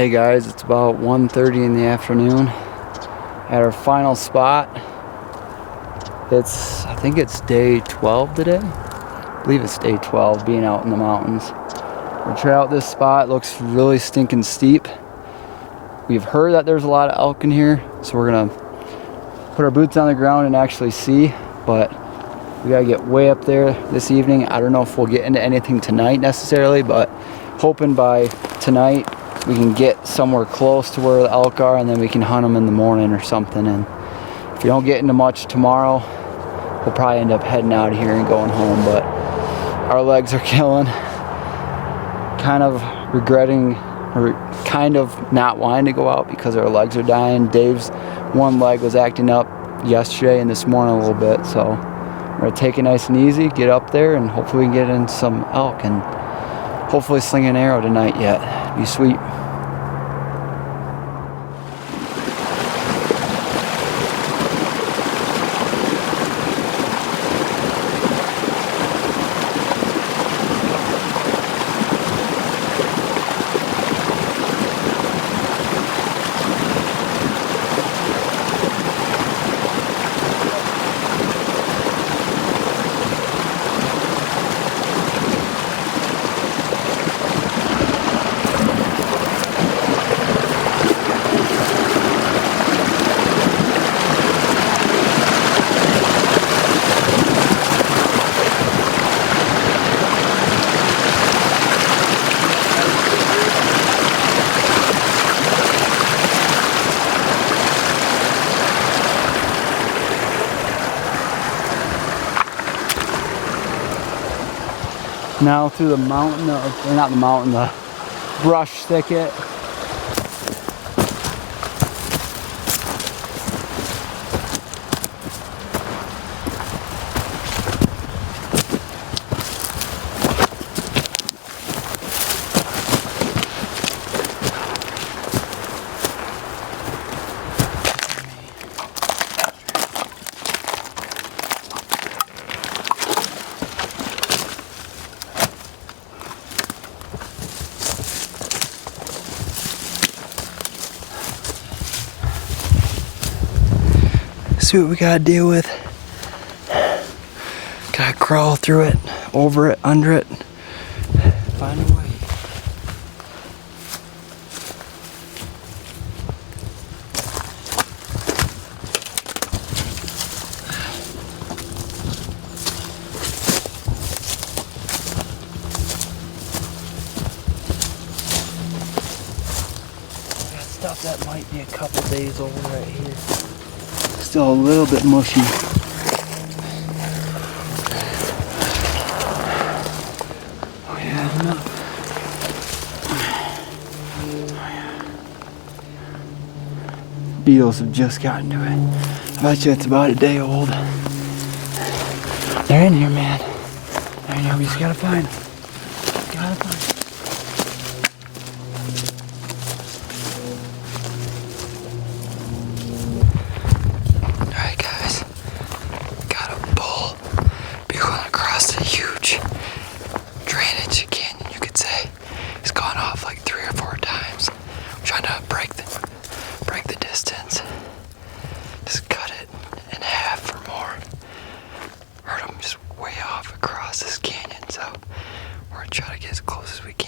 Hey guys, it's about 1:30 in the afternoon at our final spot. I think it's day 12 today. I believe it's day 12, being out in the mountains. We're trying out this spot. It looks really stinking steep. We've heard that there's a lot of elk in here, so we're gonna put our boots on the ground and actually see, but we gotta get way up there this evening. I don't know if we'll get into anything tonight necessarily, but hoping by tonight we can get somewhere close to where the elk are, and then we can hunt them in the morning or something. And if we don't get into much tomorrow, we'll probably end up heading out of here and going home. But our legs are killing. Kind of regretting, or kind of not wanting to go out because our legs are dying. Dave's one leg was acting up yesterday and this morning a little bit, so we're gonna take it nice and easy, get up there, and hopefully we can get in some elk and hopefully sling an arrow tonight yet. Be sweet. Now through the mountain, or not the mountain, the brush thicket. See what we gotta deal with. Gotta crawl through it, over it, under it, find a way. Got stuff that might be a couple days old right here. Still a little bit mushy. Oh yeah, enough. Beetles have just gotten to it. I bet you it's about a day old. They're in here, man. They're in here. We just gotta find them. Gotta find them. Trying to break the distance. Just cut it in half or more. Heard them just way off across this canyon, so we're gonna try to get as close as we can.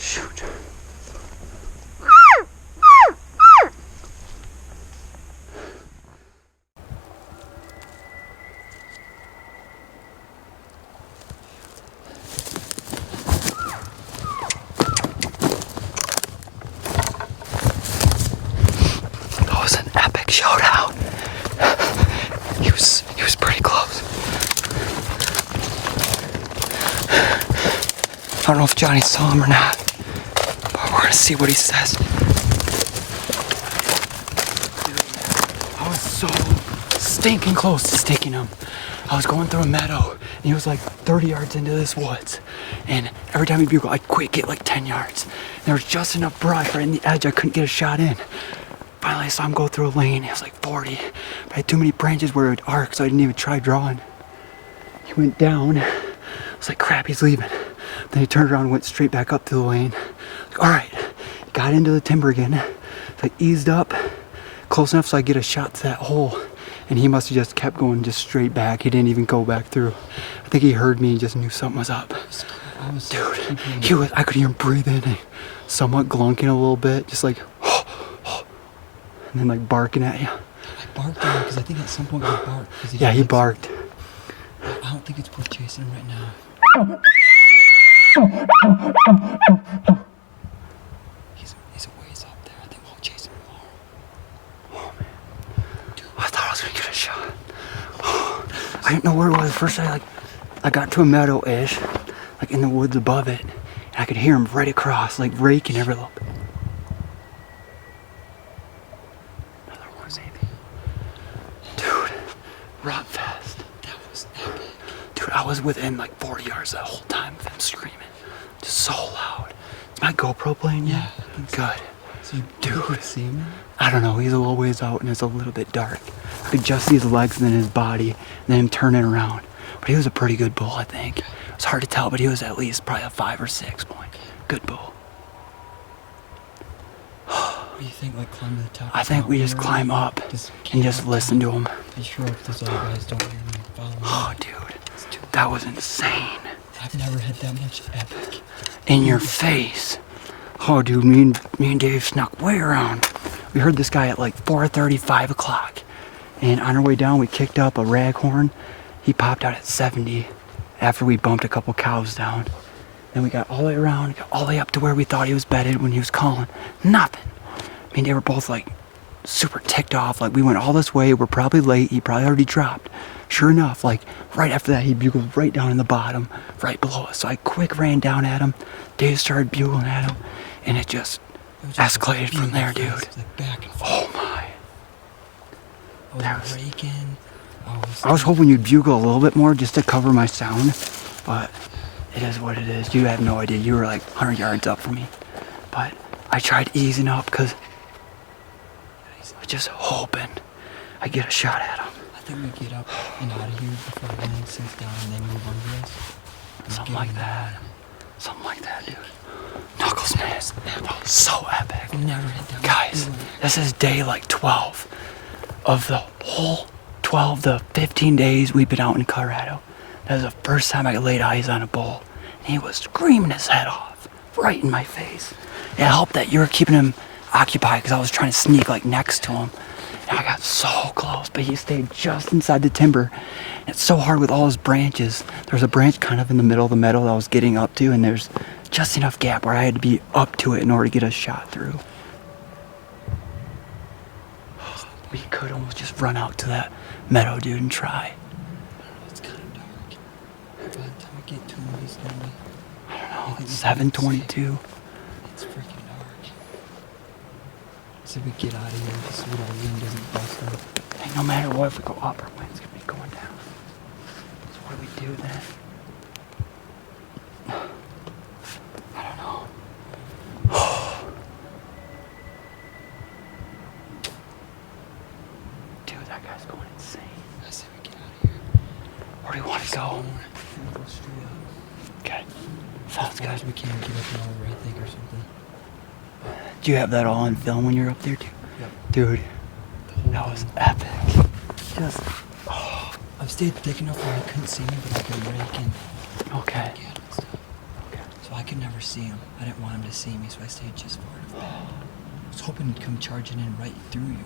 Shoot. That was an epic showdown. He was pretty close. I don't know if Johnny saw him or not, but we're gonna see what he says. I was so stinking close to sticking him. I was going through a meadow, and he was like 30 yards into this woods. And every time he'd bugle, I'd quit, get like 10 yards. And there was just enough brush right in the edge, I couldn't get a shot in. Finally, I saw him go through a lane. It was like 40, but I had too many branches where it would arc, so I didn't even try drawing. He went down. I was like, crap, he's leaving. Then he turned around and went straight back up to the lane. Like, all right, got into the timber again. So I eased up close enough so I get a shot to that hole. And he must have just kept going just straight back. He didn't even go back through. I think he heard me and just knew something was up. Dude, I could hear him breathing and somewhat glunking a little bit, just like, and then like barking at you. I barked at him because I think at some point he barked. Yeah, he barked. I don't think it's worth chasing him right now. He's a ways up there. I think we'll chase him tomorrow. Oh man. Dude, I thought I was gonna get a shot. I didn't know where it was. First I got to a meadow-ish, like in the woods above it, and I could hear him right across, like raking every little bit. Another one, maybe. Dude, rot fest. That was epic. Dude, I was within like 40 yards that whole time of him screaming. Just so loud. Is my GoPro playing yet? Yeah, I think so. Good. So you Dude. see him? I don't know, he's a little ways out and it's a little bit dark. I could just see his legs and then his body and then him turning around. But he was a pretty good bull, I think. It's hard to tell, but he was at least probably a 5 or 6 point. Good bull. What do you think, like climb to the top? I think we just climb up and just listen to him. I sure hope those other guys don't hear me follow me. Oh, dude, that was insane. I've never had that much epic. In your face. Oh, dude, me and Dave snuck way around. We heard this guy at like 4:30, 5 o'clock. And on our way down, we kicked up a raghorn. He popped out at 70 after we bumped a couple cows down. Then we got all the way around, got all the way up to where we thought he was bedded when he was calling. Nothing. Me and Dave were both like super ticked off. Like, we went all this way, we're probably late, he probably already dropped. Sure enough, like right after that, he bugled right down in the bottom, right below us. So I quick ran down at him. Dave started bugling at him, and it just escalated from there, dude. Like back and forth. Oh my. I was raking. I was hoping you'd bugle a little bit more just to cover my sound, but it is what it is. You have no idea. You were like 100 yards up from me. But I tried easing up because I was just hoping I get a shot at him. I think we get up and out of here before the wind sinks down and they move under us. Something like that. Something like that, dude. Knuckles, man. That was so epic. I've never hit that. Guys, this is day like 12 of the whole 12 to 15 days we've been out in Colorado. That was the first time I laid eyes on a bull. And he was screaming his head off right in my face. It helped that you were keeping him occupied because I was trying to sneak like next to him. And I got so close, but he stayed just inside the timber. And it's so hard with all his branches. There's a branch kind of in the middle of the meadow that I was getting up to, and there's just enough gap where I had to be up to it in order to get a shot through. We could almost just run out to that meadow, dude, and try. It's kind of dark. By the time we get to him, he's gonna be... I don't know, it's 7:22. It's freaking dark. So we get out of here just so our wind doesn't bust up. Hey, no matter what, if we go up, our wind's gonna be going down. So what do we do then? I don't know. Dude, that guy's going insane. I say we get out of here. Where do you want to go? We'll go straight up. Okay. Sounds good. Otherwise we can't get up and over, I think, or something. Do you have that all on film when you're up there, too? Yep. Dude, that was epic. Just, I've stayed thick enough where I couldn't see me, but I could rake and okay. get him and stuff. Okay. So I could never see him. I didn't want him to see me, so I stayed just far enough back. I was hoping he'd come charging in right through you.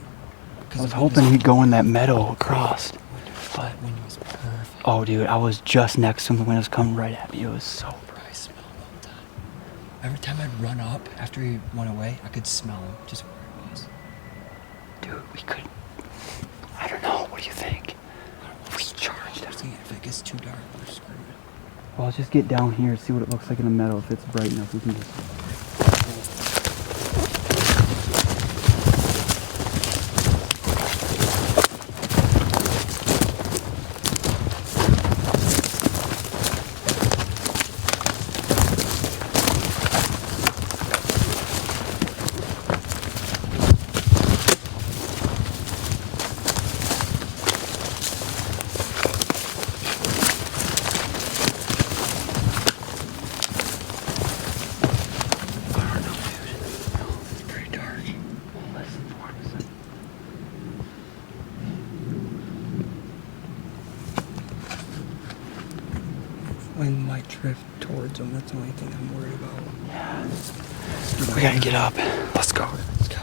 I was hoping he'd go in that meadow across. But wind was perfect. Oh, dude, I was just next to him when it was coming right at me. It was so I smelled him all the time. Every time I'd run up after he went away, I could smell him just where he was. Dude, we could. I don't know. What do you think? We charged him. If it gets too dark, we're screwed. Well, let's just get down here, see what it looks like in the meadow. If it's bright enough, we can just. Wind might drift towards him. That's the only thing I'm worried about. Yeah. We gotta get up. Let's go. Let's go.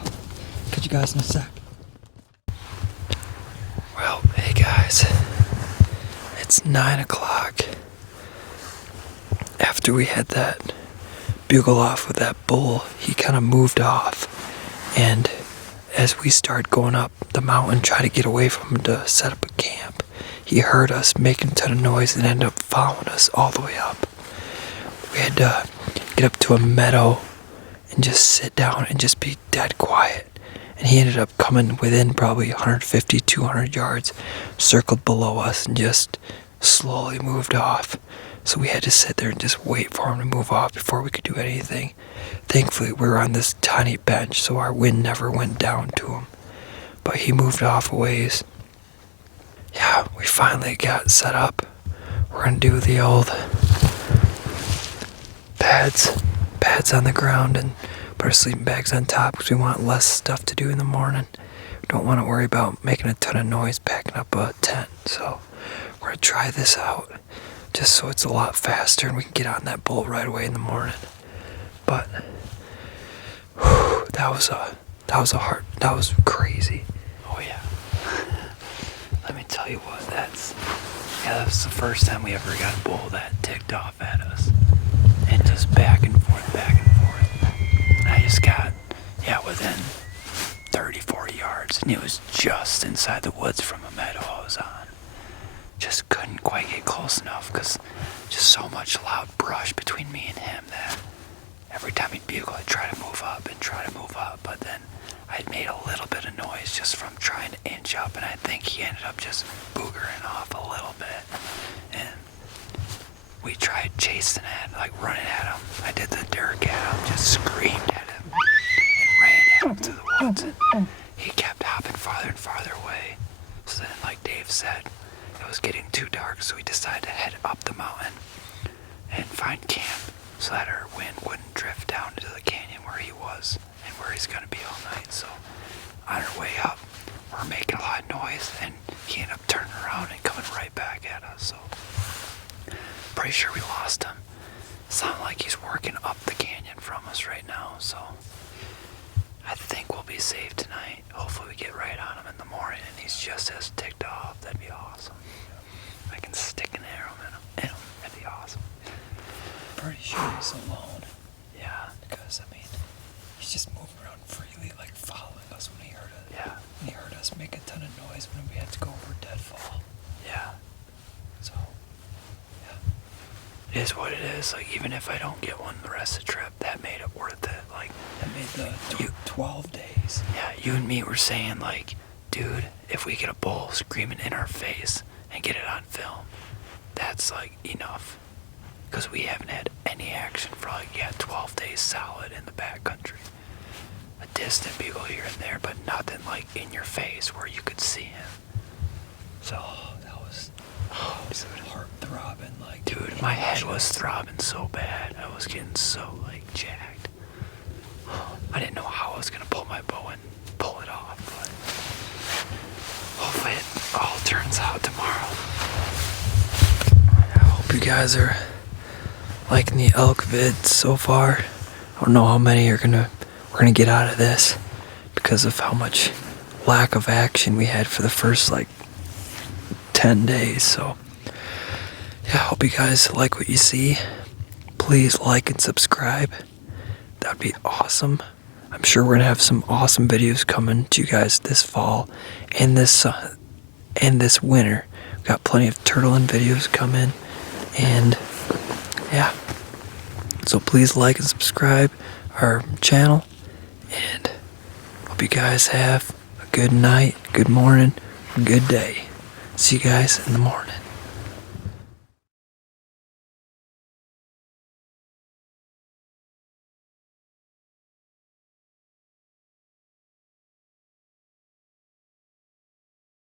Catch you guys in a sec. Well, hey guys. It's 9 o'clock. After we had that bugle off with that bull, he kind of moved off. And as we started going up the mountain, trying to get away from him to set up a camp, he heard us making a ton of noise and ended up following us all the way up. We had to get up to a meadow and just sit down and just be dead quiet. And he ended up coming within probably 150, 200 yards, circled below us and just slowly moved off. So we had to sit there and just wait for him to move off before we could do anything. Thankfully, we were on this tiny bench, so our wind never went down to him. But he moved off a ways. Yeah, we finally got set up. We're gonna do the old pads on the ground and put our sleeping bags on top because we want less stuff to do in the morning. We don't want to worry about making a ton of noise packing up a tent. So we're gonna try this out. just so it's a lot faster and we can get on that bull right away in the morning. But that was crazy. Oh yeah. Let me tell you what, that was the first time we ever got a bull that ticked off at us. And just back and forth, back and forth. And I just got, within 30, 40 yards. And it was just inside the woods from a meadow I was on. Just couldn't quite get close enough because just so much loud brush between me and him that every time he'd bugle, I'd try to move up and try to move up. But then I'd made a little bit of noise just from trying to inch up, and I think he ended up just boogering off a little bit. And we tried chasing it, like running at him. I did the Derek at him, just screamed at him and ran at him through the woods. And he kept hopping farther and farther away. So then, like Dave said, it was getting too dark, so we decided to head up the mountain and find camp so that our wind wouldn't drift down into the canyon where he was and where he's going to be all night. So on our way up, we're making a lot of noise, and he ended up turning around and coming right back at us. So pretty sure we lost him. Sounds like he's working up the canyon from us right now. So I think we'll be safe tonight. Hopefully we get right on him in the morning and he's just as ticked off. That'd be awesome. I can stick an arrow in him. That'd be awesome. Pretty sure he's alone. Yeah. Because, I mean, he's just moving around freely, like following us when he heard us. Yeah. When he heard us make a ton of noise when we had to go over deadfall. Yeah. So, It is what it is. Like, even if I don't get one the rest of the trip, that made it worth it. Like, that made the 12 days. yeah, you and me were saying, like, dude, if we get a bull screaming in our face and get it on film, that's, like, enough. Because we haven't had any action for, like, 12 days solid in the backcountry. A distant bugle here and there, but nothing, like, in your face where you could see him. So, that was heart throbbing, like. dude, my head was throbbing so bad. I was getting so, like, jacked. I didn't know how I was going to pull my bow and pull it off, but hopefully it all turns out tomorrow. I hope you guys are liking the elk vid so far. I don't know how many we're gonna get out of this because of how much lack of action we had for the first, like, 10 days. So yeah, I hope you guys like what you see. Please like and subscribe. That would be awesome. I'm sure we're gonna have some awesome videos coming to you guys this fall and this winter. We've got plenty of turtling videos coming, and yeah. So please like and subscribe our channel, and hope you guys have a good night, good morning, good day. See you guys in the morning.